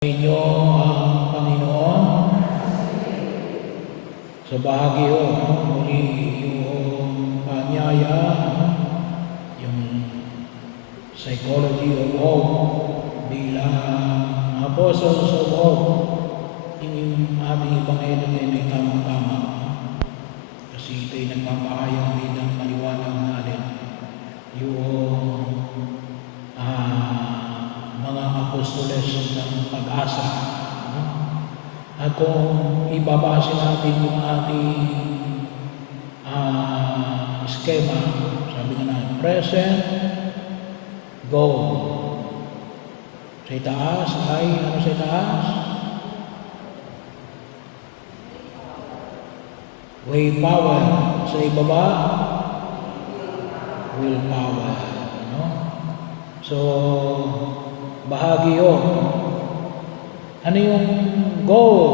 Inyo ang Panginoon sa bahagi muli yung panyaya, yung psychology of hope bilang apostles of hope. Yung ating Ebanghelyo ay may tamang-tama kasi ito'y nagpapahayag bilang maliwanag natin yung mga apostoles ng pag-asa. At kung ibabase natin yung ating schema, sabi nga na, present, goal. Sa itaas ay, ano sa itaas? Way power. Sa ibaba, will power. No? So, bahagi yun. Ano yung goal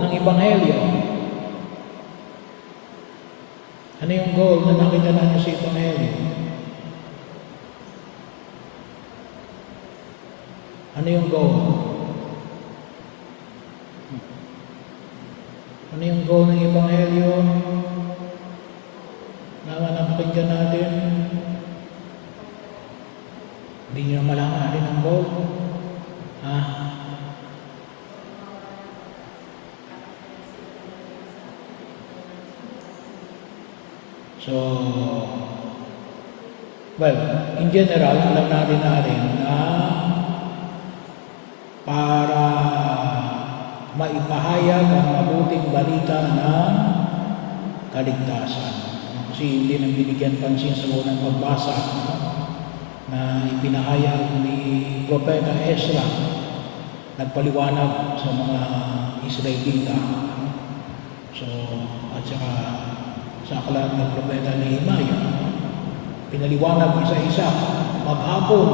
ng Ebanghelyo? Ano yung goal na nakita natin sa Ebanghelyo? Ano yung goal? Ano yung goal ng Ebanghelyo na napakinggan natin? Hindi nyo malaman natin ang goal. So, well, in general, alam natin na para maipahayag ang mabuting balita ng kaligtasan. Kasi hindi nang binigyan pansin sa unang pagbasa na ipinahayag ni Propeta Ezra, nagpaliwanag sa mga Israelita. So, at saka sa aklat ng Propeta Nehemiah, pinaliwanag isa-isa, maghapon.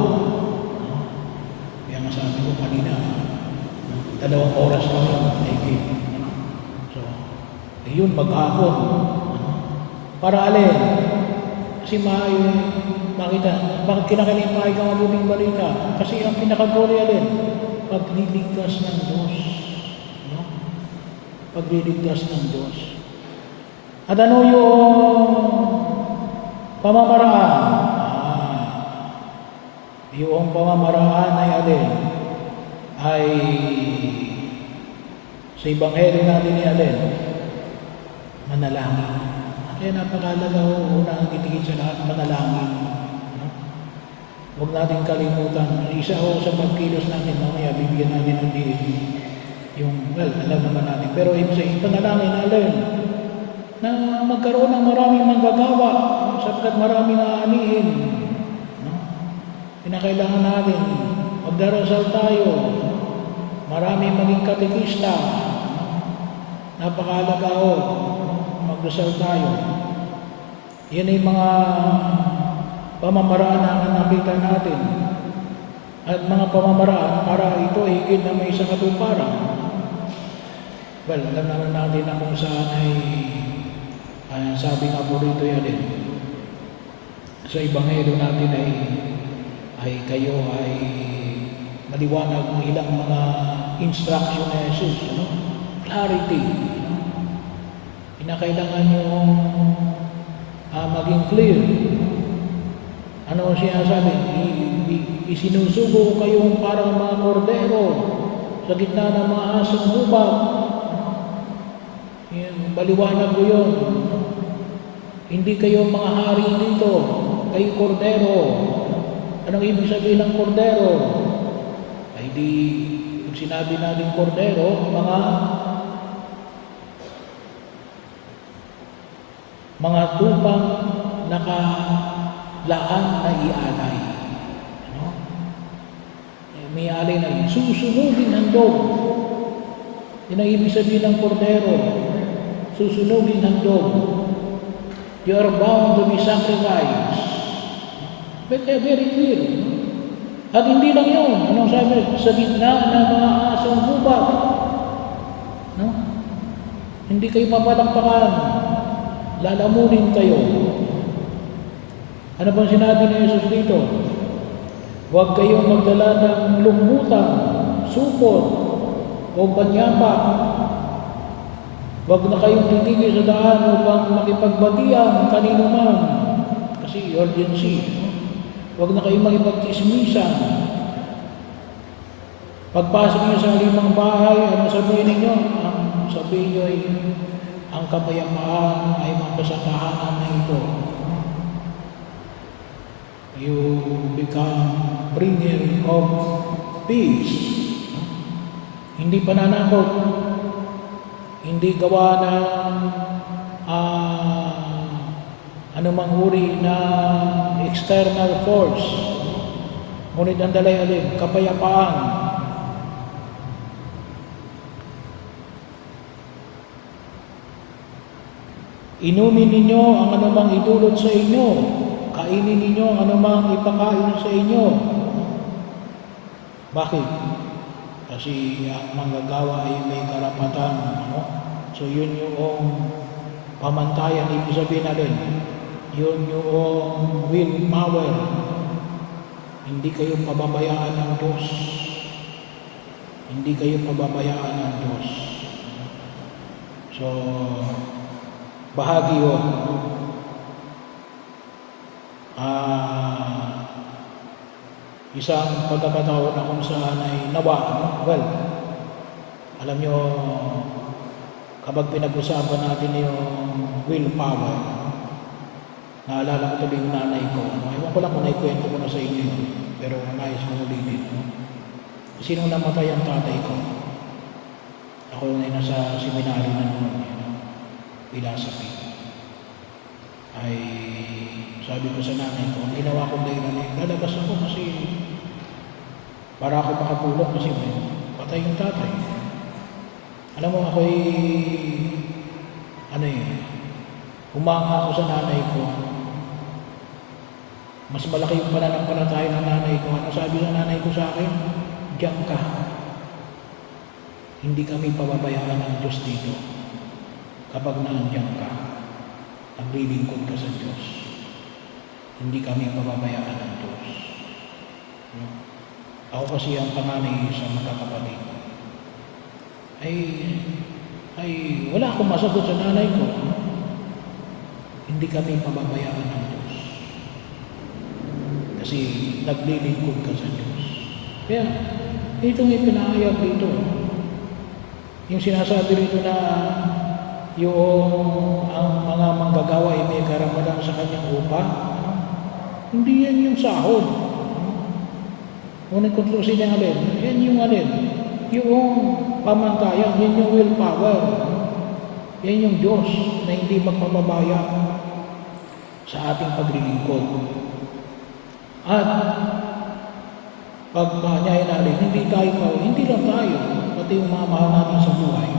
Kaya masabi ko kanina, 2 oras lang yun. So, yun, maghapon. Para alin? Kasi makita, bakit kinakalimpahig ang mabuting balita? Kasi ang pinakagoli alin? Pagliligtas ng Diyos. No? Pagliligtas ng Diyos. At ano yung pamamaraan? Yung pamamaraan ay alin? Ay sa Ebanghelyo natin ni alin? Manalangin. Kaya napakalaga una ang kitigit sa lahat, manalangin. Huwag natin kalimutan. Isa sa pagkilos natin, mamaya bibigyan natin ng diin. Yung, well, alam naman natin. Pero ibig sabihin, panalangin alin? Na magkaroon ng maraming manggagawa sapagkat maraming aanihin. No? Pinakailangan natin, magdarasal tayo, maraming maging katekista. Napakahalaga magdasal tayo. Yan ay mga pamamaraan na nakita natin. At mga pamamaraan para ito higit na may isang katuparan. Well, alam naman natin na kung saan ay sabi nga po rito yan din. Sa Ebanghelyo natin ay kayo ay maliwanag ng ilang mga instruction na Jesus. No? Clarity. No? Pinakailangan nyo maging clear. Ano ang sinasabi? Isinusugo kayong parang mga kordero sa gitna ng mga asong hubag. Baliwanag ko yun. Hindi kayo mga hari dito, kayo kordero. Anong ibig sabihin ng kordero? Ay di, pag sinabi natin kordero, mga tupang nakalaan na ialay. Ano? May alay na susunugin handog. Yan ang ibig sabihin ng kordero. Susunugin handog. You are bound to be sacrificed. But very clear. At hindi lang yun. Anong sabi? Sa gitna ng mga asong hubag. No? Hindi kayo papalakpakan. Lalamunin kayo. Ano bang sinabi ni Jesus dito? Huwag kayong magdala ng lumbutan, supot, o panyapa. Huwag na kayong titigil sa daan upang makipagbatian kanino man. Kasi urgency. Huwag na kayong makipagtismisan. Pagpasok niyo sa limang bahay, ano sabihin ninyo? Ang sabihin niyo ay, ang kapayapaan ay magkasatahanan na ito. You become bringer of peace. Hindi pananakot, hindi gawa ng anumang uri na external force. Ngunit ang dalay alin, kapayapaan. Inumin ninyo ang anumang idulot sa inyo. Kainin ninyo ang anumang ipakain sa inyo. Bakit? Kasi ang manggagawa ay may karapatan. So yun yung pamantayan. Ibig sabihin natin, yun yung willpower. Hindi kayo pababayaan ng Diyos. Hindi kayo pababayaan ng Diyos. So, bahagi yun. Isang pagkakataon na kung saan ay nawa. Well, alam nyo, kapag pinag-usapan natin yung willpower, naalala ko tuloy yung nanay ko. Ewan ko lang kung naikwento ko na sa inyo yun, pero nais mo ulitin. Sinong namatay ang tatay ko? Ako na nasa seminary na noon, philosophy. Ay sabi ko sa nanay ko, ang ginawa kong dahilan, lalabas ako kasi para ako makatulog kasi patay yung tatay. Alam mo, ako'y humanga ako sa nanay ko. Mas malaki yung pananampalataya ng nanay ko. Ano sabi ng nanay ko sa akin? Diyan ka. Hindi kami pababayaan ng Diyos dito. Kapag naandyan ka, naglilingkod ka sa Diyos. Hindi kami pababayaan ng Diyos. Ako kasi ang panganay sa magkakapatid. Ay wala akong masagot sa nanay ko. Hindi kami pababayaan ng Diyos. Kasi naglilingkod ka sa Diyos. Kaya, itong ipinahayag dito. Yung sinasabi rito na yung ang mga manggagawa ay may karapatan sa kanyang upa, hindi yan yung sahod. Ngunit kung tusin yung alin, yan yung alin, yung pamantayan, yan yung willpower. Yan yung Diyos na hindi magpapabaya sa ating paglilingkod. At pagpanyayin natin, hindi lang tayo, pati yung mga mahal natin sa buhay.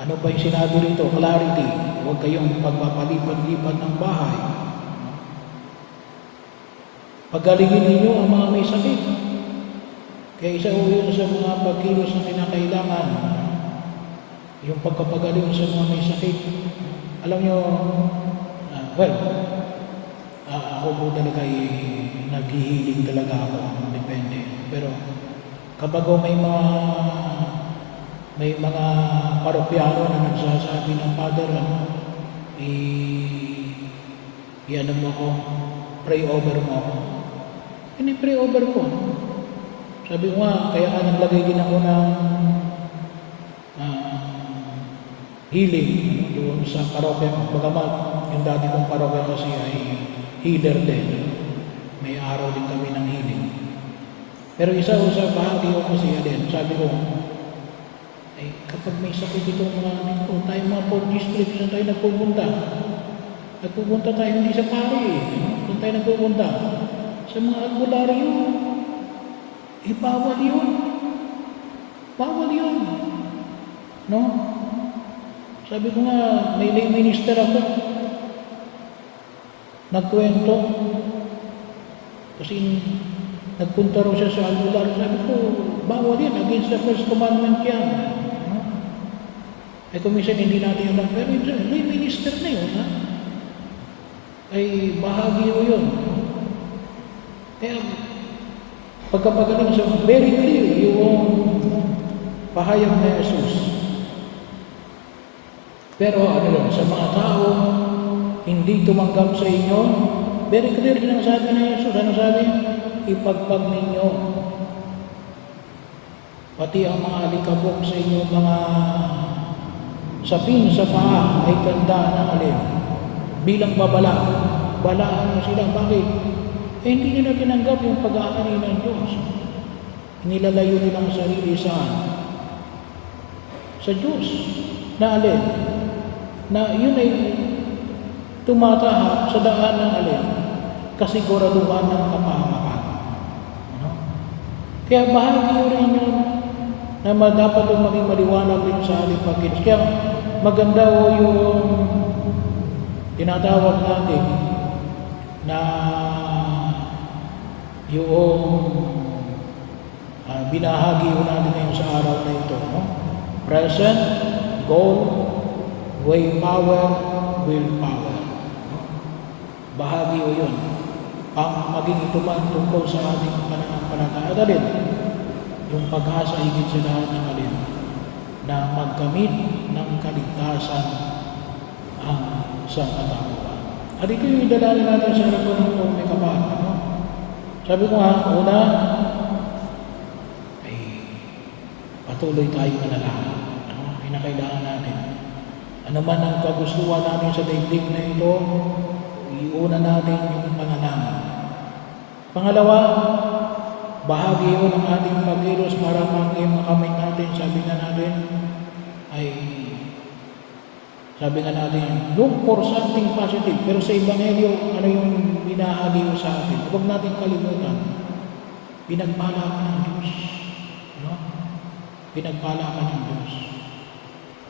Ano ba yung sinabi rito? Clarity. Huwag kayong pagpapalipad-lipad ng bahay. Pagalingin ninyo ang mga may sakit. Kaya isa o yun sa mga pagkilos na kinakailangan. Yung pagkapagaling sa mga may sakit. Alam nyo, ako po talaga naghihiling talaga ako. Depende. Pero kapag may mga parokyano na nagsasabi ng Father, i-ano mo ko, pray over mo ako. Pray over ko. Sabi ko nga, kaya naglagay din ako ng healing doon sa parokya. Bagamat yung dati kong parokya kasi ay healer din. May araw din kami ng healing. Pero isa sa bahagi ko kasi din, sabi ko, kapag may sakit itong mga dito, tayo mga 4 districts, saan tayo nagpupunta? Nagpupunta tayo hindi sa pari. Saan tayo nagpupunta? Sa mga albularyo. Bawal yun. Bawal yun. No? Sabi ko nga, may lay minister ako. Nagkwento. Kasi nagpunta rin siya sa albularyo. Sabi ko, bawal yan. Against the first commandment yan. Kung minsan hindi natin alam, pero may minister na yun, ha? Ay bahagi mo yun. Kaya, Pagkapagaling siya, very clear yung pahayag na Jesus. Pero ano yun, sa mga tao, hindi tumanggap sa inyo, very clear din ang sabi ni Jesus. Ano sabi? Ipagpag ninyo. Pati ang mga alikabok sa inyo, mga sapin sa paa ay tanda ng alin. Bilang babala. Balaan mo sila. Bakit? Hindi nila tinanggap yung pag-aari ng Diyos. Nilalayo nilang sarili saan? Sa Diyos. Na alin? Na yun ay tumatahak sa daan ng alin? Kasiguraduhan ng kapahamakan. Ano? Kaya bahagi rin yun na dapat yung maging maliwanag din sa ating pagkilos. Kaya maganda o yung tinatawag natin na yung binahagi ko natin ngayon sa araw na ito. No? Present, goal, way power, will power. No? Bahagi ko yun. Ang maging ito man tungkol sa ating pananampalataya. At alin, yung pag-asa higit sa lahat ng alin, na magkamit ng kaligtasan ang sangkatauhan. At ito yung idalali natin sa harapan ng kung may kapal. Ano? Sabi ko nga, una, ay patuloy tayong manalangin. Ano? Pinakailangan natin. Ano man ang kagustuhan natin sa daigdig na ito, iuna natin yung panalangin. Pangalawa, bahagi yun ng ating pagkilos para makamit natin, sabi nga natin, look for something positive. Pero sa Ebanghelyo, ano yung binahagi ko sa atin? Huwag natin kalimutan. Pinagpala ka ng Diyos. No? Pinagpala ka ng Diyos.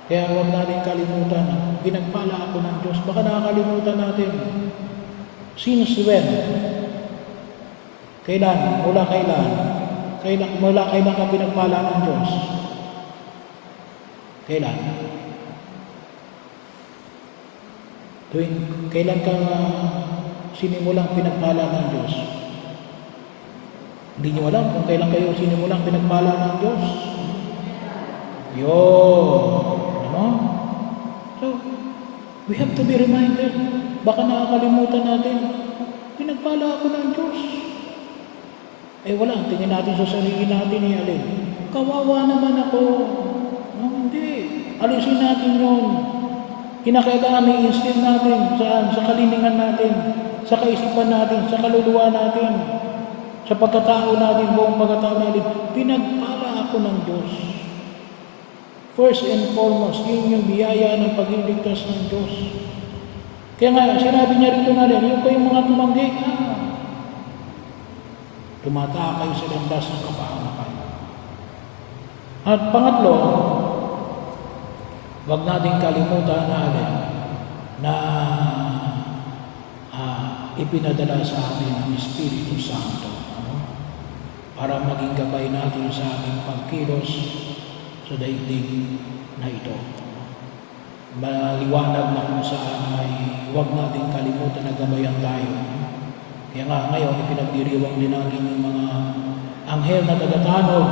Kaya huwag natin kalimutan. Pinagpala ako ng Diyos. Baka nakakalimutan natin. Since when? Kailan? Mula kailan? Mula kailan ka pinagpala ng Diyos? Kailan? Kailan ka sinimulang pinagpala ng Diyos? Hindi nyo alam kung kailan kayo sinimulang pinagpala ng Diyos. Yun. Ano? So, we have to be reminded. Baka nakakalimutan natin, pinagpala ako ng Diyos. Eh wala, tingin natin sa sarili natin alin. Kawawa naman ako. No, hindi. Alisin natin yun. Kinakailangan i-instill natin saan? Sa kaliningan natin, sa kaisipan natin, sa kaluluwa natin, sa pagkatao natin, buong pagkatao natin. Pinagpala ako ng Diyos. First and foremost, yun yung biyaya ng pagliligtas ng Diyos. Kaya nga, sinabi niya rito na rin, yung kayong mga tumanggi, tumatakay sa landas ng kapahamakan. At pangatlo, huwag natin kalimutan na ipinadala sa atin ang Espiritu Santo, para maging gabay natin sa ating pagkilos sa daigdig na ito. Maliwanag na kung saan ay huwag natin kalimutan na gabayan tayo. Kaya nga ngayon, ipinagdiriwang din natin yung mga anghel na tagatanog,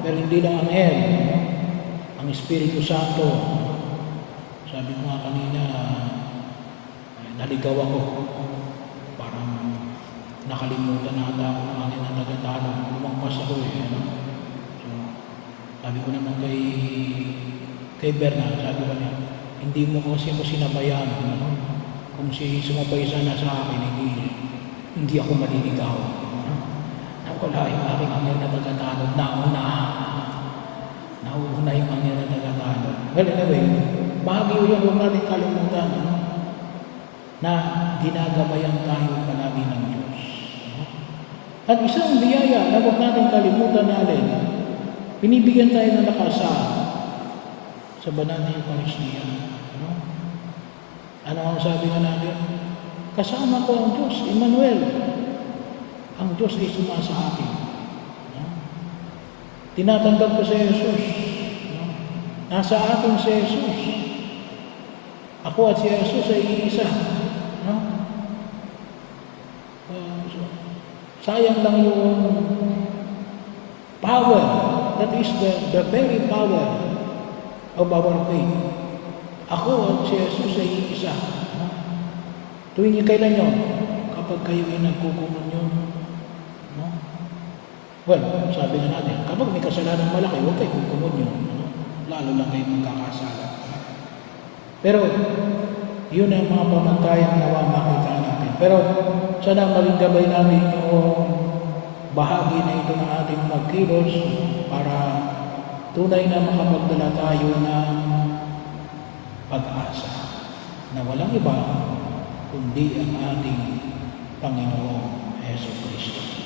pero hindi lang anghel, ang Espiritu Santo. Sabi ko nga kanina, naligaw ako. Parang nakalimutan na ata ako ng anghel na tagatanog. Lumangpas ako So, sabi ko naman kay Bernard, sabi ko niya, hindi mo kasi ako sinabayan. Kung sumabay sana sa akin, hindi ako maliligaw. Nawala yung aking anghel na tagatanog. Nauuna yung anghel na tagatanog. Well, anyway, bahagi yun, huwag natin kalimutan na ginagabayan tayo palagi ng Diyos. At isang biyaya na huwag natin kalimutan natin, binibigyan tayo ng lakas sa banal na Eucharistia. Ano ang sabi nga natin? Kasama ko ang Diyos, Emmanuel. Ang Diyos ay sumasa akin. Tinatanggap ko si Jesus. Nasa akin si Jesus. Ako at si Jesus ay iisa. Sayang lang yung power. That is the very power of our faith. Ako at si Jesus ay isa. Tuwing kailan yun? Kapag kayo ay nagkukumunyon. No? Well, sabi nga natin, kapag may kasalanan malaki, huwag kayo kukumunyon. No? Lalo lang kayo magkakasala. Pero, yun ang mga pamantayang nawa makita natin. Pero, sana maging gabay natin yung bahagi na ito ng ating pagkilos para tunay na makapagdala tayo ng pag-asa na walang iba kundi ang ating Panginoong Hesus Kristo.